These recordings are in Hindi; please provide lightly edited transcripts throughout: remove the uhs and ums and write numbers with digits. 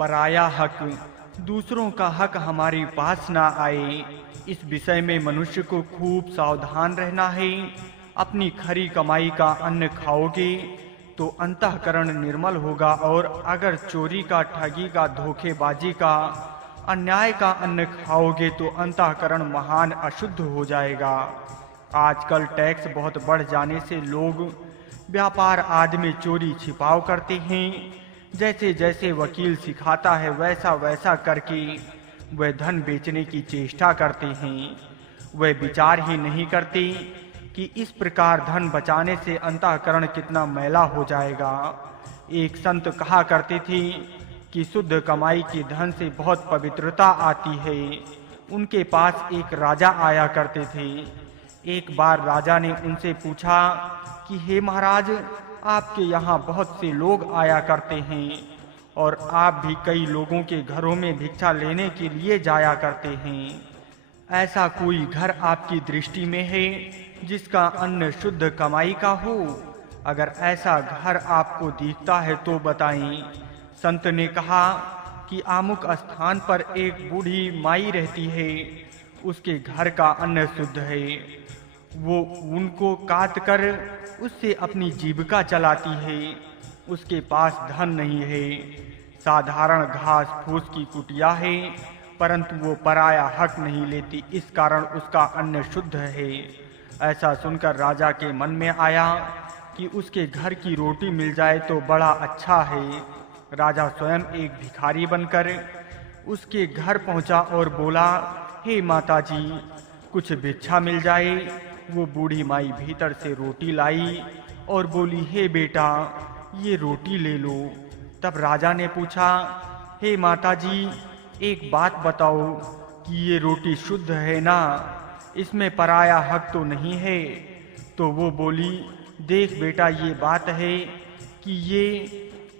पराया हक, दूसरों का हक हमारे पास ना आए, इस विषय में मनुष्य को खूब सावधान रहना है। अपनी खरी कमाई का अन्न खाओगे तो अंतःकरण निर्मल होगा, और अगर चोरी का, ठगी का, धोखेबाजी का, अन्याय का अन्न खाओगे तो अंतःकरण महान अशुद्ध हो जाएगा। आजकल टैक्स बहुत बढ़ जाने से लोग व्यापार आदि में चोरी छिपाव करते हैं। जैसे जैसे वकील सिखाता है वैसा वैसा करके वह धन बेचने की चेष्टा करते हैं। वह विचार ही नहीं करते कि इस प्रकार धन बचाने से अंतःकरण कितना मैला हो जाएगा। एक संत कहा करते थे कि शुद्ध कमाई के धन से बहुत पवित्रता आती है। उनके पास एक राजा आया करते थे। एक बार राजा ने उनसे पूछा कि हे महाराज, आपके यहाँ बहुत से लोग आया करते हैं और आप भी कई लोगों के घरों में भिक्षा लेने के लिए जाया करते हैं। ऐसा कोई घर आपकी दृष्टि में है जिसका अन्न शुद्ध कमाई का हो? अगर ऐसा घर आपको दिखता है तो बताएं। संत ने कहा कि आमुक स्थान पर एक बूढ़ी माई रहती है, उसके घर का अन्न शुद्ध है। वो उनको काट कर उससे अपनी जीविका चलाती है। उसके पास धन नहीं है, साधारण घास फूस की कुटिया है, परंतु वो पराया हक नहीं लेती, इस कारण उसका अन्न शुद्ध है। ऐसा सुनकर राजा के मन में आया कि उसके घर की रोटी मिल जाए तो बड़ा अच्छा है। राजा स्वयं एक भिखारी बनकर उसके घर पहुंचा और बोला, हे माताजी, कुछ भिक्षा मिल जाए। वो बूढ़ी माई भीतर से रोटी लाई और बोली, हे बेटा, ये रोटी ले लो। तब राजा ने पूछा, हे माताजी, एक बात बताओ कि ये रोटी शुद्ध है ना? इसमें पराया हक तो नहीं है? तो वो बोली, देख बेटा, ये बात है कि ये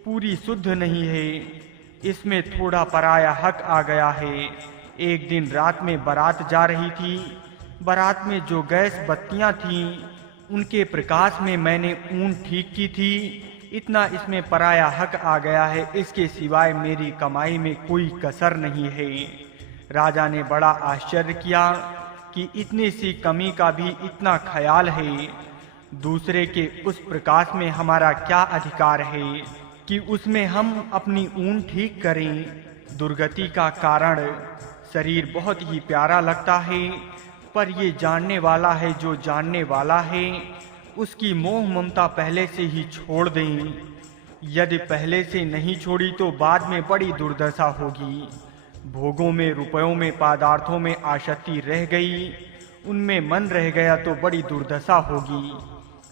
पूरी शुद्ध नहीं है, इसमें थोड़ा पराया हक आ गया है। एक दिन रात में बारात जा रही थी। बारात में जो गैस बत्तियां थीं, उनके प्रकाश में मैंने ऊन ठीक की थी। इतना इसमें पराया हक आ गया है, इसके सिवाय मेरी कमाई में कोई कसर नहीं है। राजा ने बड़ा आश्चर्य किया कि इतनी सी कमी का भी इतना ख्याल है। दूसरे के उस प्रकाश में हमारा क्या अधिकार है कि उसमें हम अपनी ऊन ठीक करें? दुर्गति का कारण शरीर बहुत ही प्यारा लगता है, पर ये जानने वाला है जो जानने वाला है, उसकी मोह ममता पहले से ही छोड़ दें। यदि पहले से नहीं छोड़ी तो बाद में बड़ी दुर्दशा होगी। भोगों में, रुपयों में, पदार्थों में आसक्ति रह गई, उनमें मन रह गया तो बड़ी दुर्दशा होगी।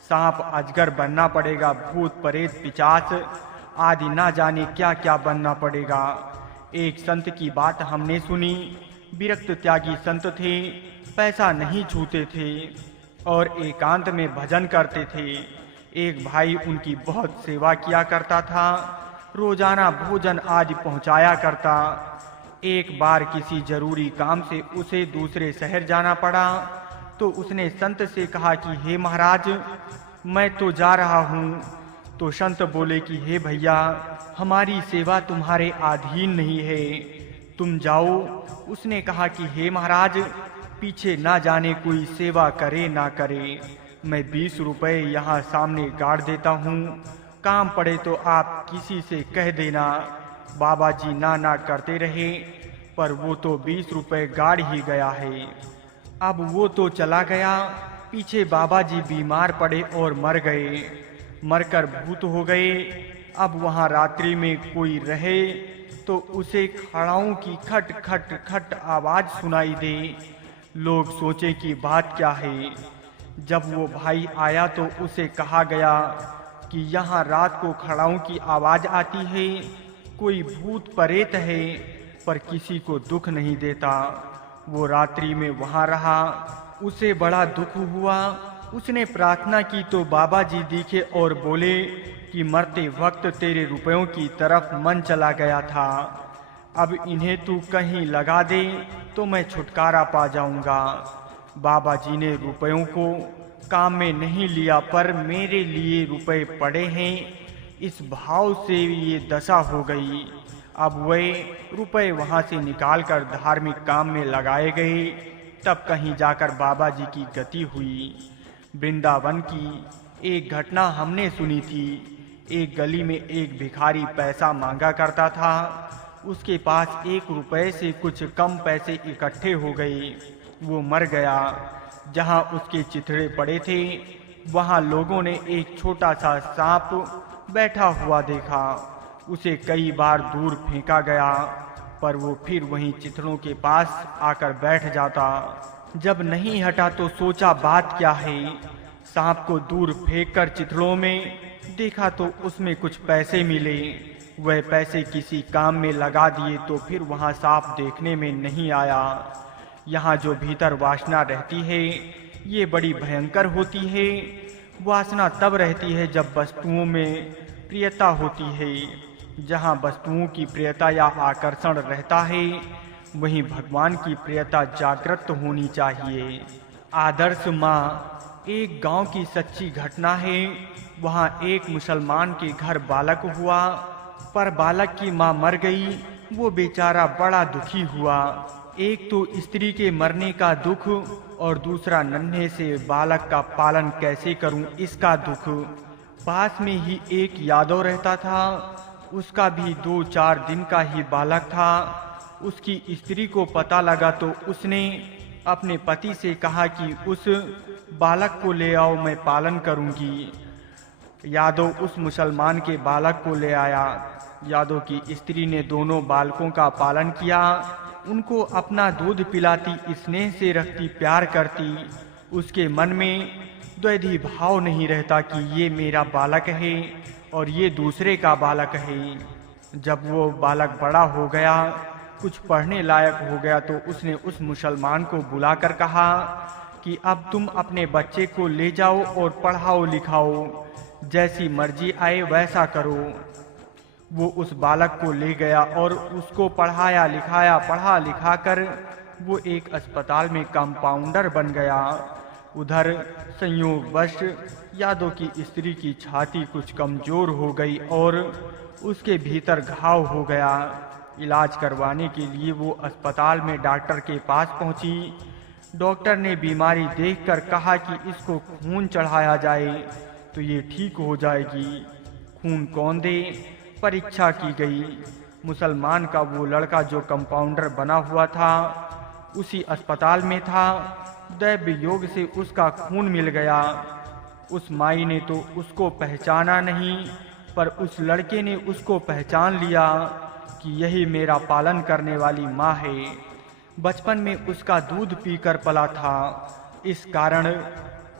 सांप अजगर बनना पड़ेगा, भूत प्रेत पिशाच आदि ना जाने क्या क्या बनना पड़ेगा। एक संत की बात हमने सुनी। विरक्त त्यागी संत थे, पैसा नहीं छूते थे और एकांत में भजन करते थे। एक भाई उनकी बहुत सेवा किया करता था, रोजाना भोजन आदि पहुंचाया करता। एक बार किसी जरूरी काम से उसे दूसरे शहर जाना पड़ा तो उसने संत से कहा कि हे महाराज, मैं तो जा रहा हूँ। तो संत बोले कि हे भैया, हमारी सेवा तुम्हारे अधीन नहीं है, तुम जाओ। उसने कहा कि हे महाराज, पीछे ना जाने कोई सेवा करे ना करे, मैं 20 रुपए यहाँ सामने गाड़ देता हूँ, काम पड़े तो आप किसी से कह देना। बाबा जी ना ना करते रहे, पर वो तो 20 रुपए गाड़ ही गया है। अब वो तो चला गया, पीछे बाबा जी बीमार पड़े और मर गए, मरकर भूत हो गए। अब वहाँ रात्रि में कोई रहे तो उसे खड़ाओं की खट खट खट आवाज सुनाई दे। लोग सोचे कि बात क्या है। जब वो भाई आया तो उसे कहा गया कि यहाँ रात को खड़ाओं की आवाज आती है, कोई भूत प्रेत है, पर किसी को दुख नहीं देता। वो रात्रि में वहाँ रहा, उसे बड़ा दुख हुआ। उसने प्रार्थना की तो बाबा जी दिखे और बोले कि मरते वक्त तेरे रुपयों की तरफ मन चला गया था, अब इन्हें तू कहीं लगा दे तो मैं छुटकारा पा जाऊंगा। बाबा जी ने रुपयों को काम में नहीं लिया, पर मेरे लिए रुपए पड़े हैं, इस भाव से ये दशा हो गई। अब वे रुपए वहां से निकालकर धार्मिक काम में लगाए गए। तब कहीं जाकर बाबा जी की गति हुई। वृंदावन की एक घटना हमने सुनी थी। एक गली में एक भिखारी पैसा मांगा करता था। उसके पास 1 रुपए से कुछ कम पैसे इकट्ठे हो गए। वो मर गया। जहां उसके चिथड़े पड़े थे वहां लोगों ने एक छोटा सा सांप बैठा हुआ देखा। उसे कई बार दूर फेंका गया, पर वो फिर वहीं चिथड़ों के पास आकर बैठ जाता। जब नहीं हटा तो सोचा बात क्या है। सांप को दूर फेंककर चिथड़ों में देखा तो उसमें कुछ पैसे मिले। वह पैसे किसी काम में लगा दिए तो फिर वहां सांप देखने में नहीं आया। यहाँ जो भीतर वासना रहती है ये बड़ी भयंकर होती है। वासना तब रहती है जब वस्तुओं में प्रियता होती है। जहाँ वस्तुओं की प्रियता या आकर्षण रहता है वहीं भगवान की प्रियता जागृत होनी चाहिए। आदर्श माँ एक गांव की सच्ची घटना है। वहाँ एक मुसलमान के घर बालक हुआ, पर बालक की माँ मर गई। वो बेचारा बड़ा दुखी हुआ। एक तो स्त्री के मरने का दुख और दूसरा नन्हे से बालक का पालन कैसे करूं इसका दुख। पास में ही एक यादव रहता था। उसका भी 2-4 दिन का ही बालक था। उसकी स्त्री को पता लगा तो उसने अपने पति से कहा कि उस बालक को ले आओ, मैं पालन करूंगी। यादव उस मुसलमान के बालक को ले आया। यादव की स्त्री ने दोनों बालकों का पालन किया। उनको अपना दूध पिलाती, स्नेह से रखती, प्यार करती। उसके मन में द्वैधी भाव नहीं रहता कि ये मेरा बालक है और ये दूसरे का बालक है। जब वो बालक बड़ा हो गया, कुछ पढ़ने लायक हो गया, तो उसने उस मुसलमान को बुलाकर कहा कि अब तुम अपने बच्चे को ले जाओ और पढ़ाओ लिखाओ, जैसी मर्जी आए वैसा करो। वो उस बालक को ले गया और उसको पढ़ाया लिखाया। पढ़ा लिखा कर वो एक अस्पताल में कंपाउंडर बन गया। उधर संयोगवश यादव की स्त्री की छाती कुछ कमजोर हो गई और उसके भीतर घाव हो गया। इलाज करवाने के लिए वो अस्पताल में डॉक्टर के पास पहुंची। डॉक्टर ने बीमारी देखकर कहा कि इसको खून चढ़ाया जाए तो ये ठीक हो जाएगी। खून कौन दे? परीक्षा की गई। मुसलमान का वो लड़का जो कंपाउंडर बना हुआ था उसी अस्पताल में था। दैव योग से उसका खून मिल गया। उस माई ने तो उसको पहचाना नहीं, पर उस लड़के ने उसको पहचान लिया कि यही मेरा पालन करने वाली माँ है। बचपन में उसका दूध पीकर पला था, इस कारण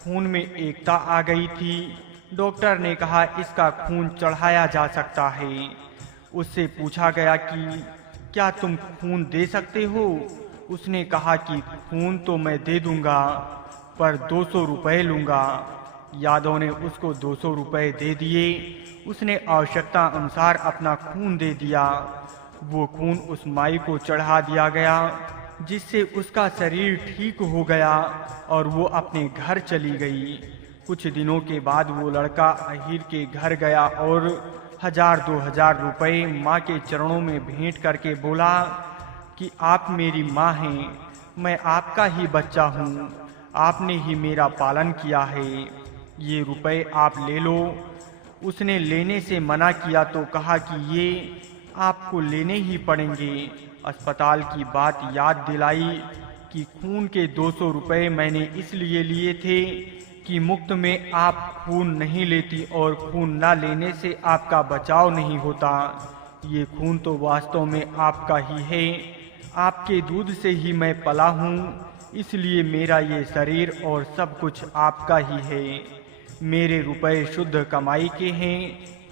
खून में एकता आ गई थी। डॉक्टर ने कहा इसका खून चढ़ाया जा सकता है। उससे पूछा गया कि क्या तुम खून दे सकते हो? उसने कहा कि खून तो मैं दे दूंगा, पर 200 रुपए लूंगा। यादव ने उसको 200 रुपए दे दिए। उसने आवश्यकता अनुसार अपना खून दे दिया। वो खून उस माई को चढ़ा दिया गया, जिससे उसका शरीर ठीक हो गया और वो अपने घर चली गई। कुछ दिनों के बाद वो लड़का अहीर के घर गया और 1000-2000 रुपए माँ के चरणों में भेंट करके बोला कि आप मेरी माँ हैं, मैं आपका ही बच्चा हूँ, आपने ही मेरा पालन किया है, ये रुपए आप ले लो। उसने लेने से मना किया तो कहा कि ये आपको लेने ही पड़ेंगे। अस्पताल की बात याद दिलाई कि खून के 200 रुपए मैंने इसलिए लिए थे कि मुफ्त में आप खून नहीं लेती और खून ना लेने से आपका बचाव नहीं होता। ये खून तो वास्तव में आपका ही है। आपके दूध से ही मैं पला हूँ, इसलिए मेरा ये शरीर और सब कुछ आपका ही है। मेरे रुपए शुद्ध कमाई के हैं।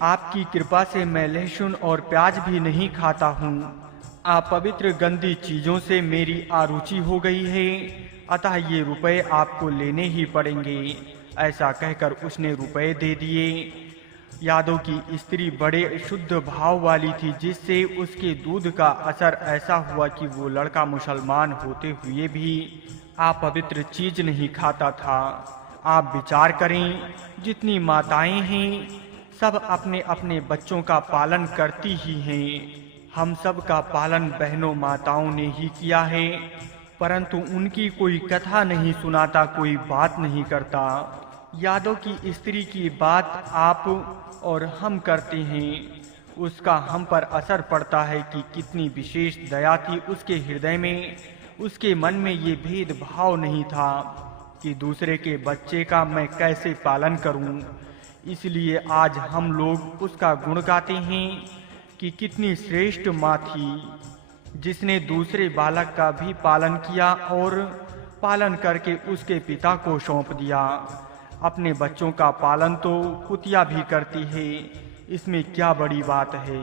आपकी कृपा से मैं लहसुन और प्याज भी नहीं खाता हूँ। अपवित्र गंदी चीजों से मेरी आरुचि हो गई है, अतः ये रुपए आपको लेने ही पड़ेंगे। ऐसा कहकर उसने रुपए दे दिए। यादव की स्त्री बड़े शुद्ध भाव वाली थी, जिससे उसके दूध का असर ऐसा हुआ कि वो लड़का मुसलमान होते हुए भी अपवित्र चीज नहीं खाता था। आप विचार करें, जितनी माताएं हैं सब अपने अपने बच्चों का पालन करती ही हैं। हम सब का पालन बहनों माताओं ने ही किया है, परंतु उनकी कोई कथा नहीं सुनाता, कोई बात नहीं करता। यादव की स्त्री की बात आप और हम करते हैं, उसका हम पर असर पड़ता है कि कितनी विशेष दया थी उसके हृदय में। उसके मन में ये भेदभाव नहीं था कि दूसरे के बच्चे का मैं कैसे पालन करूं। इसलिए आज हम लोग उसका गुण गाते हैं कि कितनी श्रेष्ठ माँ थी, जिसने दूसरे बालक का भी पालन किया और पालन करके उसके पिता को सौंप दिया। अपने बच्चों का पालन तो कुतिया भी करती है, इसमें क्या बड़ी बात है।